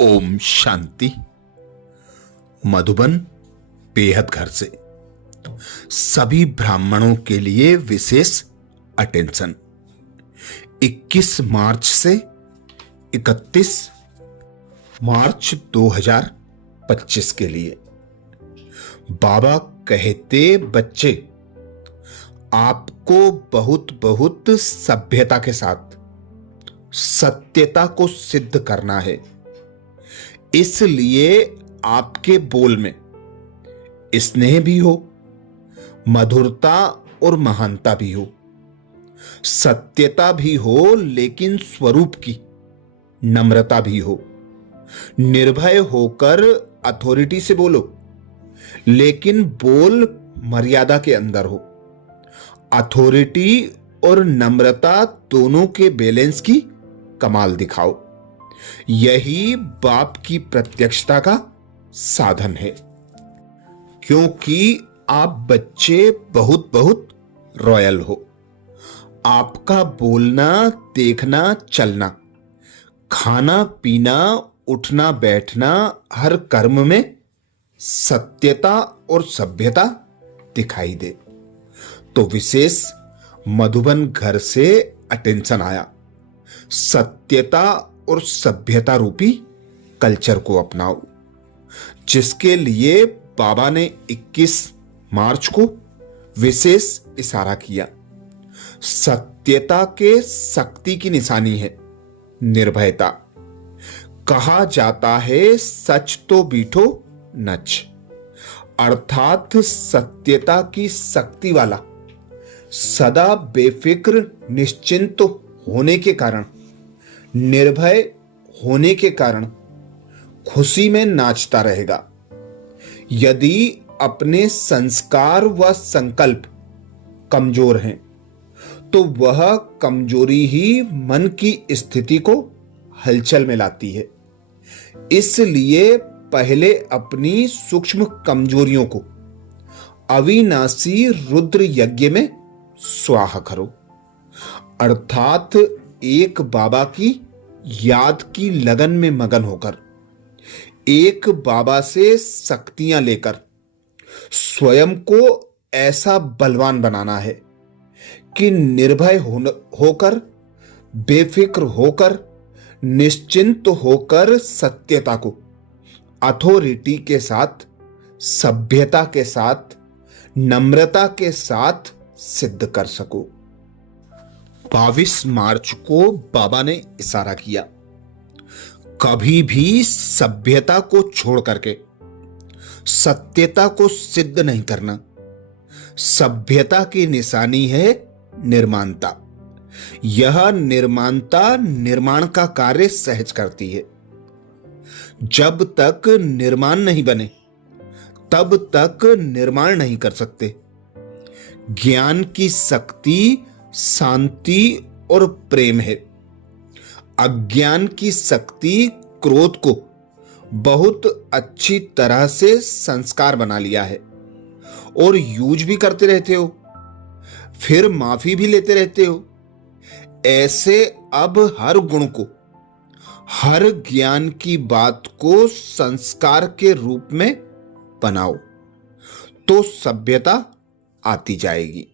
ओम शांति। मधुबन बेहद घर से सभी ब्राह्मणों के लिए विशेष अटेंशन 21 मार्च से 31 मार्च 2025 के लिए। बाबा कहते, बच्चे आपको बहुत बहुत सभ्यता के साथ सत्यता को सिद्ध करना है। इसलिए आपके बोल में स्नेह भी हो, मधुरता और महानता भी हो, सत्यता भी हो, लेकिन स्वरूप की नम्रता भी हो। निर्भय होकर अथॉरिटी से बोलो, लेकिन बोल मर्यादा के अंदर हो। अथॉरिटी और नम्रता दोनों के बैलेंस की कमाल दिखाओ। यही बाप की प्रत्यक्षता का साधन है। क्योंकि आप बच्चे बहुत बहुत रॉयल हो। आपका बोलना, देखना, चलना, खाना पीना, उठना बैठना, हर कर्म में सत्यता और सभ्यता दिखाई दे। तो विशेष मधुबन घर से अटेंशन आया। सत्यता और सभ्यता रूपी कल्चर को अपनाओ, जिसके लिए बाबा ने 21 मार्च को विशेष इशारा किया। सत्यता के शक्ति की निशानी है निर्भयता। कहा जाता है, सच तो बीठो नच, अर्थात सत्यता की शक्ति वाला सदा बेफिक्र निश्चिंत होने के कारण, निर्भय होने के कारण खुशी में नाचता रहेगा। यदि अपने संस्कार व संकल्प कमजोर हैं, तो वह कमजोरी ही मन की स्थिति को हलचल में लाती है। इसलिए पहले अपनी सूक्ष्म कमजोरियों को अविनाशी रुद्र यज्ञ में स्वाहा करो, अर्थात एक बाबा की याद की लगन में मगन होकर, एक बाबा से शक्तियां लेकर स्वयं को ऐसा बलवान बनाना है कि निर्भय होकर, बेफिक्र होकर, निश्चिंत होकर सत्यता को अथॉरिटी के साथ, सभ्यता के साथ, नम्रता के साथ सिद्ध कर सको। 22 मार्च को बाबा ने इशारा किया, कभी भी सभ्यता को छोड़ करके सत्यता को सिद्ध नहीं करना। सभ्यता की निशानी है निर्माणता। यह निर्माणता निर्माण का कार्य सहज करती है। जब तक निर्माण नहीं बने, तब तक निर्माण नहीं कर सकते। ज्ञान की शक्ति शांति और प्रेम है। अज्ञान की शक्ति क्रोध को बहुत अच्छी तरह से संस्कार बना लिया है और यूज भी करते रहते हो, फिर माफी भी लेते रहते हो। ऐसे अब हर गुण को, हर ज्ञान की बात को संस्कार के रूप में बनाओ, तो सभ्यता आती जाएगी।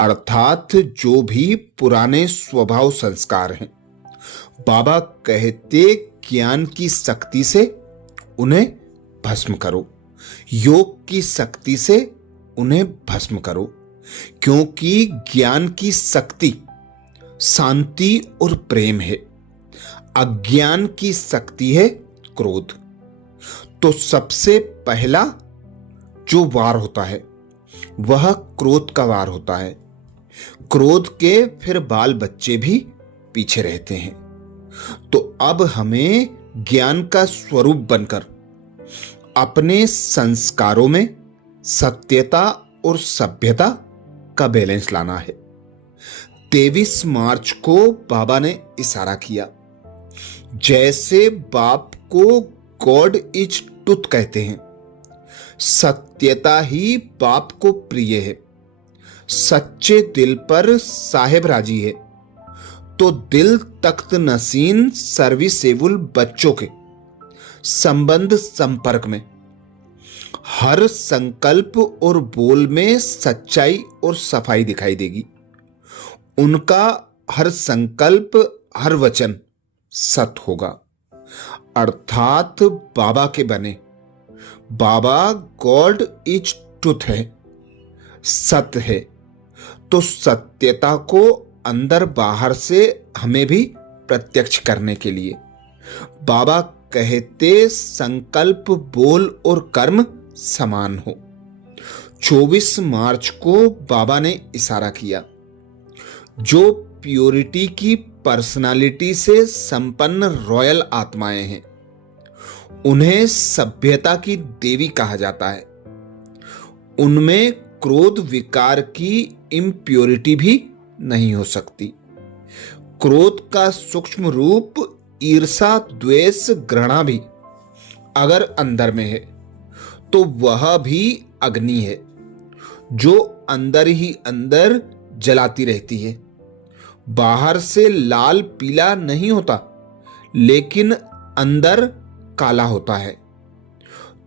अर्थात जो भी पुराने स्वभाव संस्कार हैं, बाबा कहते ज्ञान की शक्ति से उन्हें भस्म करो, योग की शक्ति से उन्हें भस्म करो। क्योंकि ज्ञान की शक्ति शांति और प्रेम है, अज्ञान की शक्ति है क्रोध। तो सबसे पहला जो वार होता है वह क्रोध का वार होता है। क्रोध के फिर बाल बच्चे भी पीछे रहते हैं। तो अब हमें ज्ञान का स्वरूप बनकर अपने संस्कारों में सत्यता और सभ्यता का बैलेंस लाना है। 23 मार्च को बाबा ने इशारा किया, जैसे बाप को गॉड इज ट्रुथ कहते हैं, सत्यता ही बाप को प्रिय है। सच्चे दिल पर साहेब राजी है, तो दिल तख्त नशीन सर्विसेबल बच्चों के संबंध संपर्क में हर संकल्प और बोल में सच्चाई और सफाई दिखाई देगी। उनका हर संकल्प, हर वचन सत होगा, अर्थात बाबा के बने। बाबा गॉड इज ट्रुथ है, सत्य है। तो सत्यता को अंदर बाहर से हमें भी प्रत्यक्ष करने के लिए बाबा कहते संकल्प, बोल और कर्म समान हो। 24 मार्च को बाबा ने इशारा किया, जो प्योरिटी की पर्सनालिटी से संपन्न रॉयल आत्माएं हैं, उन्हें सभ्यता की देवी कहा जाता है। उनमें क्रोध विकार की इम्प्योरिटी भी नहीं हो सकती। क्रोध का सूक्ष्म रूप ईर्षा, द्वेष, घृणा भी अगर अंदर में है तो वह भी अग्नि है, जो अंदर ही अंदर जलाती रहती है। बाहर से लाल पीला नहीं होता, लेकिन अंदर काला होता है।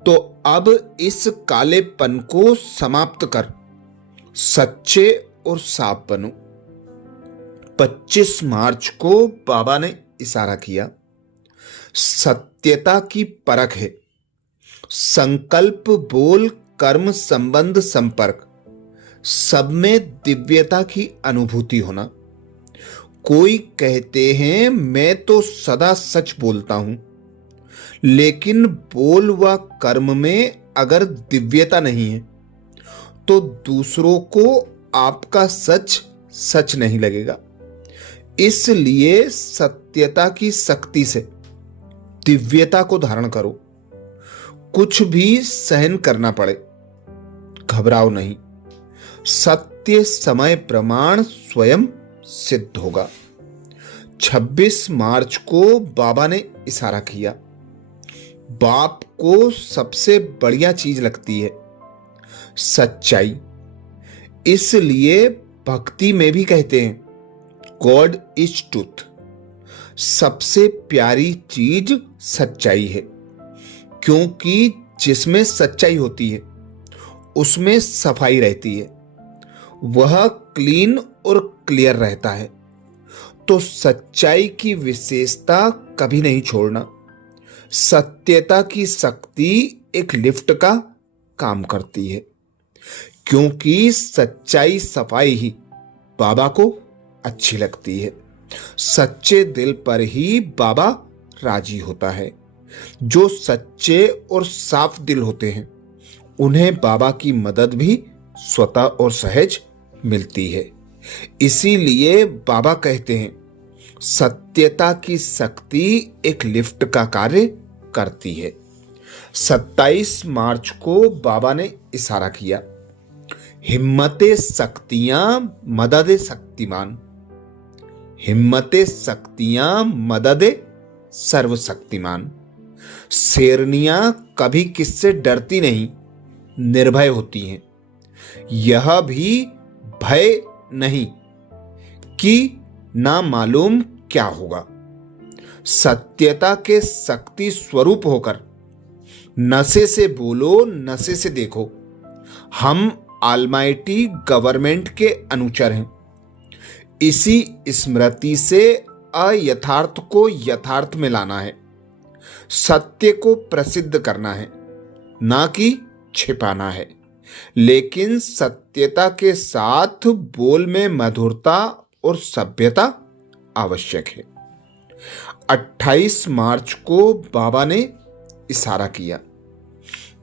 तो अब इस कालेपन को समाप्त कर सच्चे और साफ बनो। 25 मार्च को बाबा ने इशारा किया, सत्यता की परख है संकल्प, बोल, कर्म, संबंध, संपर्क, सब में दिव्यता की अनुभूति होना। कोई कहते हैं मैं तो सदा सच बोलता हूं, लेकिन बोल व कर्म में अगर दिव्यता नहीं है तो दूसरों को आपका सच सच नहीं लगेगा। इसलिए सत्यता की शक्ति से दिव्यता को धारण करो। कुछ भी सहन करना पड़े, घबराओ नहीं। सत्य समय प्रमाण स्वयं सिद्ध होगा। 26 मार्च को बाबा ने इशारा किया, बाप को सबसे बढ़िया चीज लगती है सच्चाई। इसलिए भक्ति में भी कहते हैं गॉड इज ट्रूथ। सबसे प्यारी चीज सच्चाई है, क्योंकि जिसमें सच्चाई होती है उसमें सफाई रहती है, वह क्लीन और क्लियर रहता है। तो सच्चाई की विशेषता कभी नहीं छोड़ना। सत्यता की शक्ति एक लिफ्ट का काम करती है, क्योंकि सच्चाई, सफाई ही बाबा को अच्छी लगती है। सच्चे दिल पर ही बाबा राजी होता है। जो सच्चे और साफ दिल होते हैं उन्हें बाबा की मदद भी स्वतः और सहज मिलती है। इसीलिए बाबा कहते हैं सत्यता की शक्ति एक लिफ्ट का कार्य करती है। 27 मार्च को बाबा ने इशारा किया, हिम्मते शक्तियां मदद शक्तिमान, हिम्मते शक्तियां मदद सर्वशक्तिमान। शेरनियां कभी किससे डरती नहीं, निर्भय होती हैं। यह भी भय नहीं कि ना मालूम क्या होगा। सत्यता के शक्ति स्वरूप होकर नशे से बोलो, नशे से देखो। हम ऑलमाइटी गवर्नमेंट के अनुचर हैं। इसी स्मृति से अयथार्थ को यथार्थ में लाना है, सत्य को प्रसिद्ध करना है, ना कि छिपाना है। लेकिन सत्यता के साथ बोल में मधुरता और सभ्यता आवश्यक है। 28 मार्च को बाबा ने इशारा किया,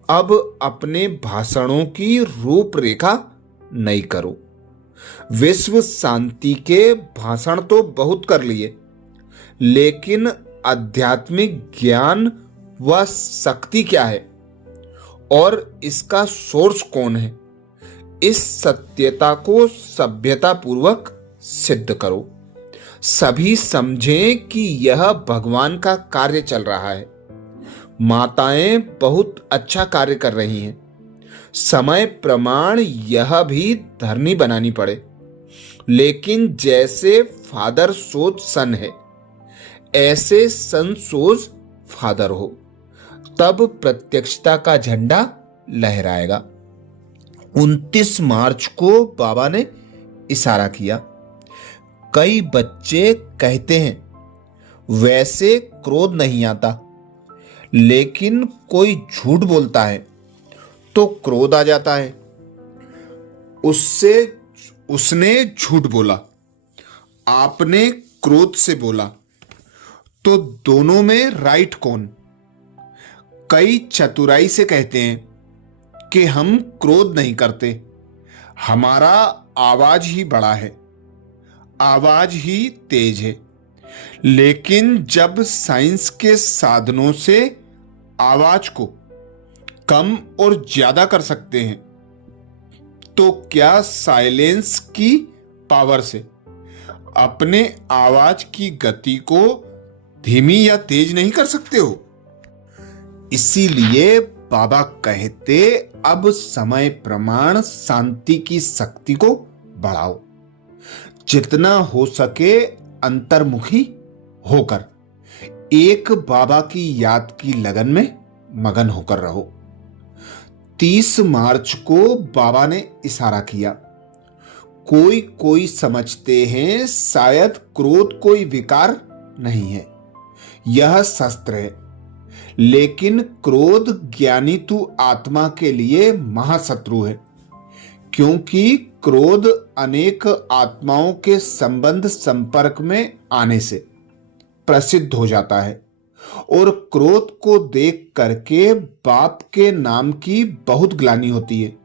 अब अपने भाषणों की रूपरेखा नई करो। विश्व शांति के भाषण तो बहुत कर लिए, लेकिन आध्यात्मिक ज्ञान व शक्ति क्या है और इसका सोर्स कौन है, इस सत्यता को सभ्यता पूर्वक सिद्ध करो। सभी समझें कि यह भगवान का कार्य चल रहा है। माताएं बहुत अच्छा कार्य कर रही हैं। समय प्रमाण यह भी धरनी बनानी पड़े। लेकिन जैसे फादर सोच सन है, ऐसे सन सोच फादर हो, तब प्रत्यक्षता का झंडा लहराएगा। 29 मार्च को बाबा ने इशारा किया। कई बच्चे कहते हैं वैसे क्रोध नहीं आता, लेकिन कोई झूठ बोलता है तो क्रोध आ जाता है। उसने झूठ बोला, आपने क्रोध से बोला, तो दोनों में राइट कौन? कई चतुराई से कहते हैं कि हम क्रोध नहीं करते, हमारा आवाज ही बड़ा है, आवाज ही तेज है। लेकिन जब साइंस के साधनों से आवाज को कम और ज्यादा कर सकते हैं, तो क्या साइलेंस की पावर से अपने आवाज की गति को धीमी या तेज नहीं कर सकते हो? इसीलिए बाबा कहते, अब समय प्रमाण शांति की शक्ति को बढ़ाओ, जितना हो सके अंतर्मुखी होकर एक बाबा की याद की लगन में मगन होकर रहो। 30 मार्च को बाबा ने इशारा किया। कोई समझते हैं शायद क्रोध कोई विकार नहीं है, यह शस्त्र है। लेकिन क्रोध ज्ञानी तू आत्मा के लिए महाशत्रु है, क्योंकि क्रोध अनेक आत्माओं के संबंध संपर्क में आने से प्रसिद्ध हो जाता है, और क्रोध को देख करके बाप के नाम की बहुत ग्लानि होती है।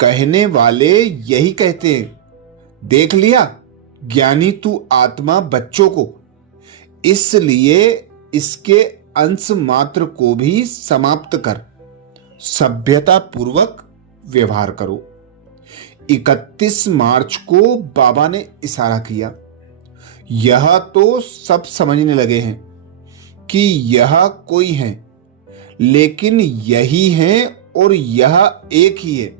कहने वाले यही कहते हैं, देख लिया ज्ञानी तू आत्मा बच्चों को, इसलिए इसके अंश मात्र को भी समाप्त कर सभ्यता पूर्वक व्यवहार करो। 31 मार्च को बाबा ने इशारा किया। यह तो सब समझने लगे हैं कि यह कोई है, लेकिन यही है और यह एक ही है।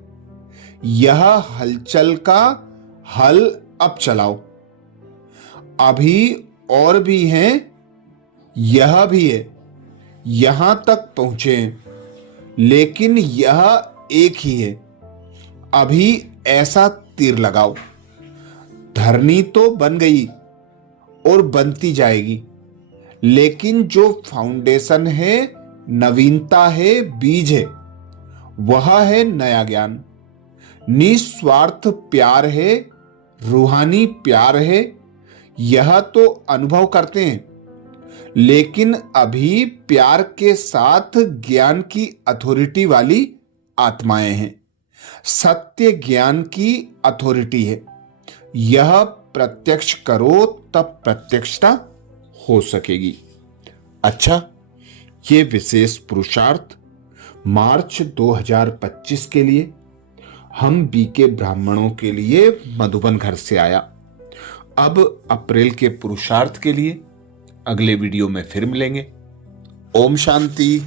यह हलचल का हल अब चलाओ। अभी और भी हैं, यह भी है, यहां तक पहुंचे, लेकिन यह एक ही है। अभी ऐसा तीर लगाओ। धरनी तो बन गई और बनती जाएगी, लेकिन जो फाउंडेशन है, नवीनता है, बीज है, वह है नया ज्ञान। निस्वार्थ प्यार है, रूहानी प्यार है। यह तो अनुभव करते हैं, लेकिन अभी प्यार के साथ ज्ञान की अथॉरिटी वाली आत्माएं हैं। सत्य ज्ञान की अथॉरिटी है। यह प्रत्यक्ष करो तब प्रत्यक्षता हो सकेगी। अच्छा, ये विशेष पुरुषार्थ मार्च 2025 के लिए हम बीके ब्राह्मणों के लिए मधुबन घर से आया। अब अप्रैल के पुरुषार्थ के लिए अगले वीडियो में फिर मिलेंगे। ओम शांति।